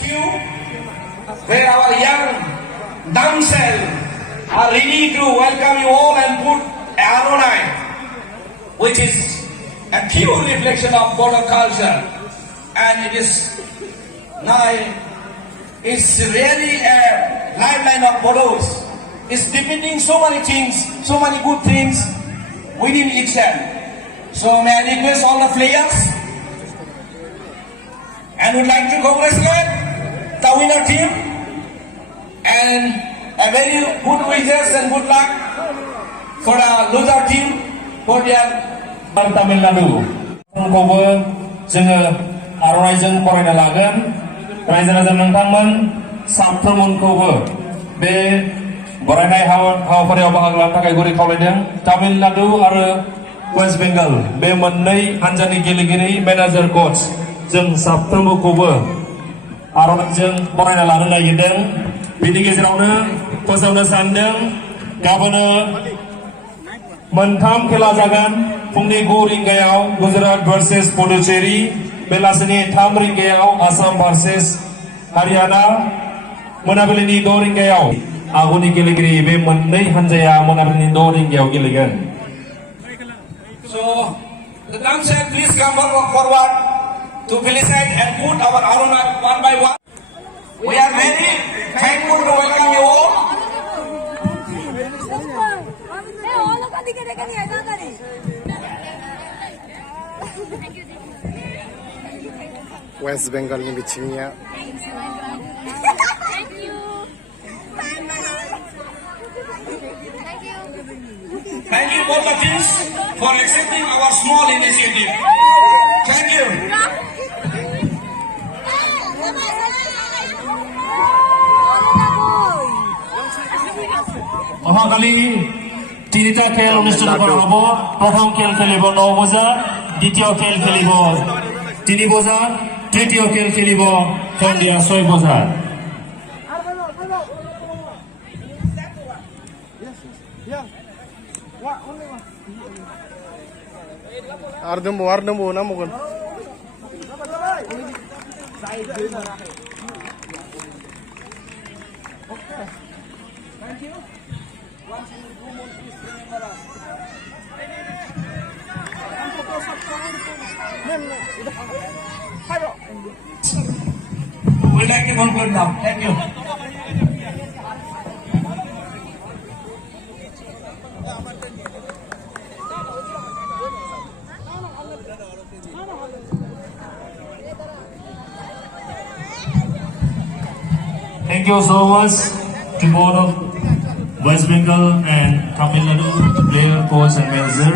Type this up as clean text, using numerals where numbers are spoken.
queue where our young damsel are ready to welcome you all and put Arunai, which is a true reflection of Bodo culture, and it is now it's really a lifeline of Bodos. It's depicting so many things, so many good things within itself. So may I request all the players and would like to congratulate the winner team and a very good wishes and good luck for the loser team for their Tamil Nadu. Kौबो जोङो आर'नाइजों बरायना लागोन. रायजो-राजा नोंथांमोन साफ्रोमखौबो बे बरायनाय हाबाफारियाव बाहागो लानो थाखाय गुरै खावलायदों. तामिल नाडु आरो वेस्ट बेंगल बे मोननै हानजानि गेलेगिरि मेनेजार कोच जों साफ्रोमखौबो आर'नाइजों बरायना लानो नागिरदों. बेनि गेजेरावनो फोसावनो सानदों गाबोनो मोनथाम खेला जागोन. फुंनि 9 रिंगायाव गुजरात भार्सेस पुडुचेरी, बेलासिनि 3 रिंगायाव आसाम भार्सेस हारियाना, मोनाबिलिनि 6 रिंगायाव आगुनि गेलेगिरि बे मोननै हानजाया मोनाबिलिनि 6 रिंगायाव गेलेगोन. So the damsel please come forward to felicitate and put our Arunai one by one. We are very thankful to welcome you all. West Bengal ni bichingnya. Thank you both the teams for accepting our small initiative. Thank you. অহাকালি তিনিটা খেল অনুষ্ঠিত কৰা হ'ব. প্ৰথম খেল খেলিব 9 বজাত, দ্বিতীয় খেল খেলিব 3 বজাত, তৃতীয় খেল খেলিব সন্ধিয়া 6 বজাত. Ardembo namugun. We'd like to conclude now. Thank you. Thank you so much to both of West Bengal and Tamil Nadu player, coach and manager.